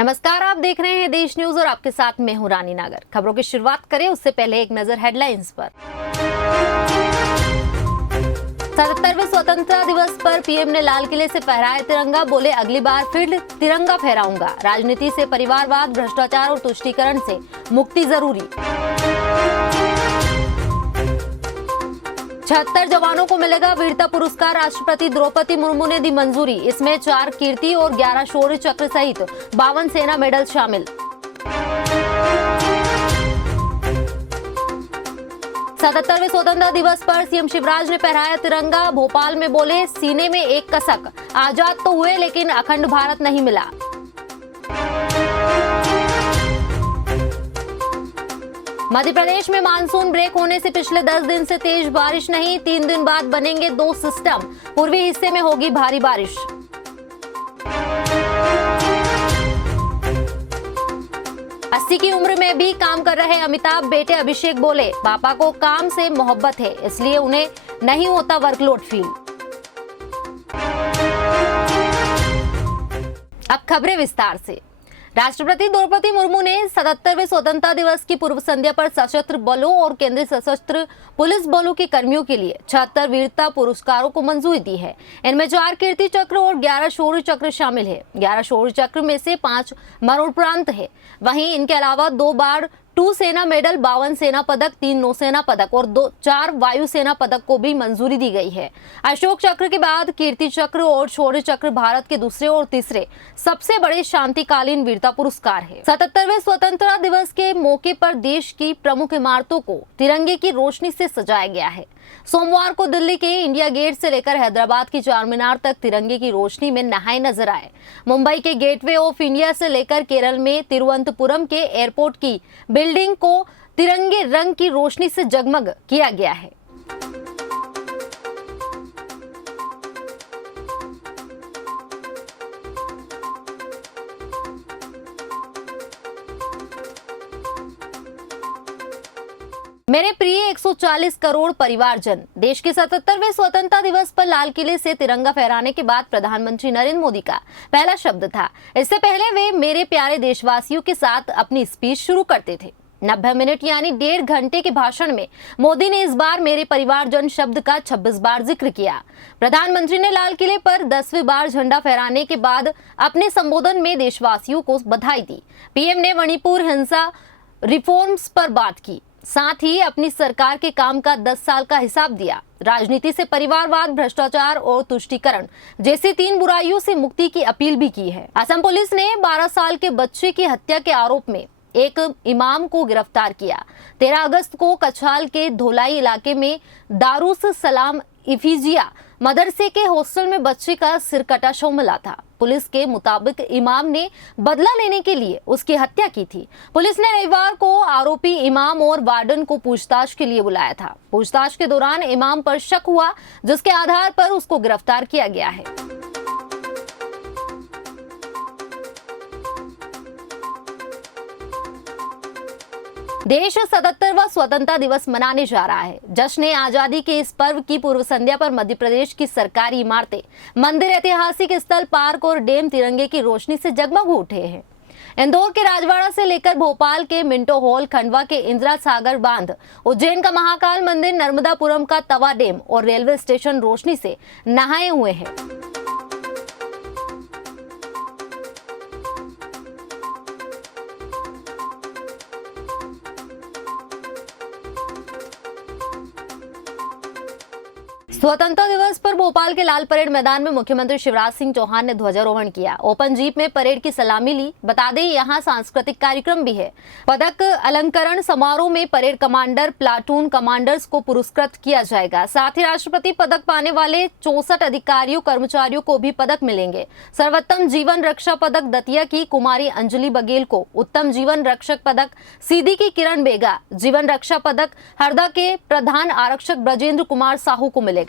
नमस्कार, आप देख रहे हैं देश न्यूज और आपके साथ मैं हूं रानी नागर। खबरों की शुरुआत करें उससे पहले एक नजर हेडलाइंस पर। 77वें स्वतंत्रता दिवस पर पीएम ने लाल किले से फहराया तिरंगा, बोले अगली बार फिर तिरंगा फहराऊंगा। राजनीति से परिवारवाद, भ्रष्टाचार और तुष्टीकरण से मुक्ति जरूरी। 76 जवानों को मिलेगा वीरता पुरस्कार, राष्ट्रपति द्रौपदी मुर्मू ने दी मंजूरी। इसमें 4 कीर्ति और 11 शौर्य चक्र सहित 52 सेना मेडल शामिल। 77वें स्वतंत्रता दिवस पर सीएम शिवराज ने फहराया तिरंगा, भोपाल में बोले सीने में एक कसक, आजाद तो हुए लेकिन अखंड भारत नहीं मिला। मध्य प्रदेश में मानसून ब्रेक होने से पिछले 10 दिन से तेज बारिश नहीं, 3 दिन बाद बनेंगे 2 सिस्टम, पूर्वी हिस्से में होगी भारी बारिश। अस्सी की उम्र में भी काम कर रहे अमिताभ बेटे अभिषेक बोले पापा को काम से मोहब्बत है, इसलिए उन्हें नहीं होता वर्कलोड फील। अब खबरें विस्तार से। राष्ट्रपति द्रौपदी मुर्मू ने 77वें स्वतंत्रता दिवस की पूर्व संध्या पर सशस्त्र बलों और केंद्रीय सशस्त्र पुलिस बलों के कर्मियों के लिए 76 वीरता पुरस्कारों को मंजूरी दी है। इनमें 4 कीर्ति चक्र और 11 शौर्य चक्र शामिल है। 11 शौर्य चक्र में से 5 मरणोपरांत है। वहीं इनके अलावा 2 बार 2 सेना मेडल, 52 सेना पदक, 3 नौसेना पदक और 4 वायु सेना पदक को भी मंजूरी दी गई है। अशोक चक्र के बाद कीर्ति चक्र और शौर्य चक्र भारत के दूसरे और तीसरे सबसे बड़े शांतिकालीन वीरता पुरस्कार है। 77वें स्वतंत्रता दिवस के मौके पर देश की प्रमुख इमारतों को तिरंगे की रोशनी से सजाया गया है। सोमवार को दिल्ली के इंडिया गेट से लेकर हैदराबाद की चार मीनार तक तिरंगे की रोशनी में नहाए नजर आए। मुंबई के गेटवे ऑफ इंडिया से लेकर केरल में तिरुवनंतपुरम के एयरपोर्ट की बिल्डिंग को तिरंगे रंग की रोशनी से जगमग किया गया है। मेरे प्रिय 140 करोड़ परिवारजन, देश के 77वें स्वतंत्रता दिवस पर लाल किले से तिरंगा फहराने के बाद प्रधानमंत्री नरेंद्र मोदी का पहला शब्द था। इससे पहले वे मेरे प्यारे देशवासियों के साथ अपनी स्पीच शुरू करते थे। 90 मिनट यानी 1.5 घंटे के भाषण में मोदी ने इस बार मेरे परिवारजन शब्द का 26 बार जिक्र किया। प्रधानमंत्री ने लाल किले पर 10वीं बार झंडा फहराने के बाद अपने संबोधन में देशवासियों को बधाई दी। पीएम ने मणिपुर हिंसा रिफॉर्म्स पर बात की, साथ ही अपनी सरकार के काम का 10 साल का हिसाब दिया। राजनीति से परिवारवाद, भ्रष्टाचार और तुष्टीकरण जैसी 3 बुराइयों से मुक्ति की अपील भी की है। असम पुलिस ने 12 साल के बच्चे की हत्या के आरोप में एक इमाम को गिरफ्तार किया। 13 अगस्त को कछाल के धोलाई इलाके में दारुस सलाम इफिजिया मदरसे के हॉस्टल में बच्चे का सिर कटा शव मिला था। पुलिस के मुताबिक इमाम ने बदला लेने के लिए उसकी हत्या की थी। पुलिस ने रविवार को आरोपी इमाम और वार्डन को पूछताछ के लिए बुलाया था। पूछताछ के दौरान इमाम पर शक हुआ, जिसके आधार पर उसको गिरफ्तार किया गया है। देश 77वां स्वतंत्रता दिवस मनाने जा रहा है। जश्न आजादी के इस पर्व की पूर्व संध्या पर मध्य प्रदेश की सरकारी इमारतें, मंदिर, ऐतिहासिक स्थल, पार्क और डैम तिरंगे की रोशनी से जगमग उठे हैं। इंदौर के राजवाड़ा से लेकर भोपाल के मिंटो हॉल, खंडवा के इंदिरा सागर बांध, उज्जैन का महाकाल मंदिर, नर्मदापुरम का तवा डैम और रेलवे स्टेशन रोशनी से नहाए हुए हैं। स्वतंत्रता दिवस पर भोपाल के लाल परेड मैदान में मुख्यमंत्री शिवराज सिंह चौहान ने ध्वजारोहण किया। ओपन जीप में परेड की सलामी ली। बता दें, यहां सांस्कृतिक कार्यक्रम भी है। पदक अलंकरण समारोह में परेड कमांडर, प्लाटून कमांडर्स को पुरस्कृत किया जाएगा। साथ ही राष्ट्रपति पदक पाने वाले 64 अधिकारियों, कर्मचारियों को भी पदक मिलेंगे। सर्वोत्तम जीवन रक्षा पदक दतिया की कुमारी अंजलि बघेल को, उत्तम जीवन रक्षक पदक सीधी की किरण बेगा, जीवन रक्षा पदक हरदा के प्रधान आरक्षक ब्रजेंद्र कुमार साहू को मिलेगा।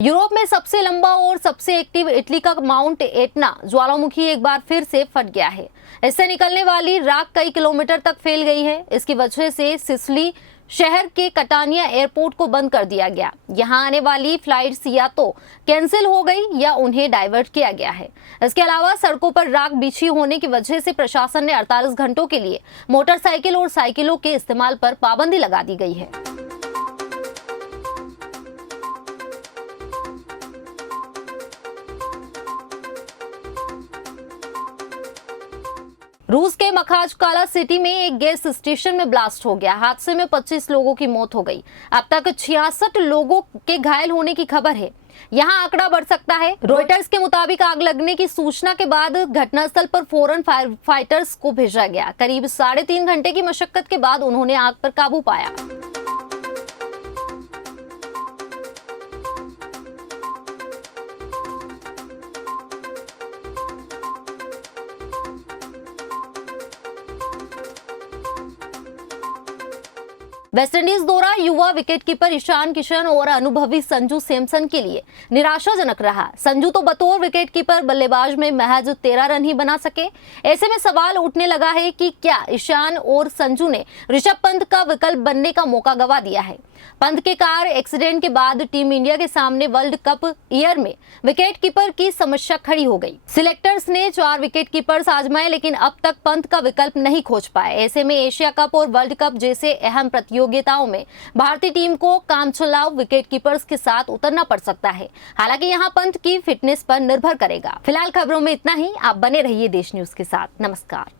यूरोप में सबसे लंबा और सबसे एक्टिव इटली का माउंट एटना ज्वालामुखी एक बार फिर से फट गया है। इससे निकलने वाली राख कई किलोमीटर तक फैल गई है। इसकी वजह से सिसिली शहर के कटानिया एयरपोर्ट को बंद कर दिया गया। यहां आने वाली फ्लाइट्स या तो कैंसिल हो गई या उन्हें डाइवर्ट किया गया है। इसके अलावा सड़कों पर राख बिछी होने की वजह से प्रशासन ने 48 घंटों के लिए मोटरसाइकिल और साइकिलों के इस्तेमाल पर पाबंदी लगा दी गई है। रूस के मखाजकाला सिटी में एक गैस स्टेशन में ब्लास्ट हो गया। हादसे में 25 लोगों की मौत हो गई। अब तक 66 लोगों के घायल होने की खबर है। यहां आंकड़ा बढ़ सकता है। रॉयटर्स के मुताबिक आग लगने की सूचना के बाद घटनास्थल पर फौरन फायर फाइटर्स को भेजा गया। करीब 3.5 घंटे की मशक्कत के बाद उन्होंने आग पर काबू पाया। वेस्टइंडीज दौरा युवा विकेटकीपर ईशान किशन और अनुभवी संजू सैमसन के लिए निराशाजनक रहा। संजू तो बतौर विकेटकीपर बल्लेबाज में महज 13 रन ही बना सके। ऐसे में सवाल उठने लगा है कि क्या ईशान और संजू ने ऋषभ पंत का विकल्प बनने का मौका गंवा दिया है। पंत के कार एक्सीडेंट के बाद टीम इंडिया के सामने वर्ल्ड कप ईयर में विकेटकीपर की समस्या खड़ी हो गई। सिलेक्टर्स ने 4 विकेटकीपर्स आजमाए, लेकिन अब तक पंत का विकल्प नहीं खोज पाए। ऐसे में एशिया कप और वर्ल्ड कप जैसे अहम प्रतियोगिताओं में भारतीय टीम को कामचलाऊ विकेटकीपर्स के साथ उतरना पड़ सकता है। हालांकि यहां पंत की फिटनेस पर निर्भर करेगा। फिलहाल खबरों में इतना ही। आप बने रहिए देश न्यूज के साथ। नमस्कार।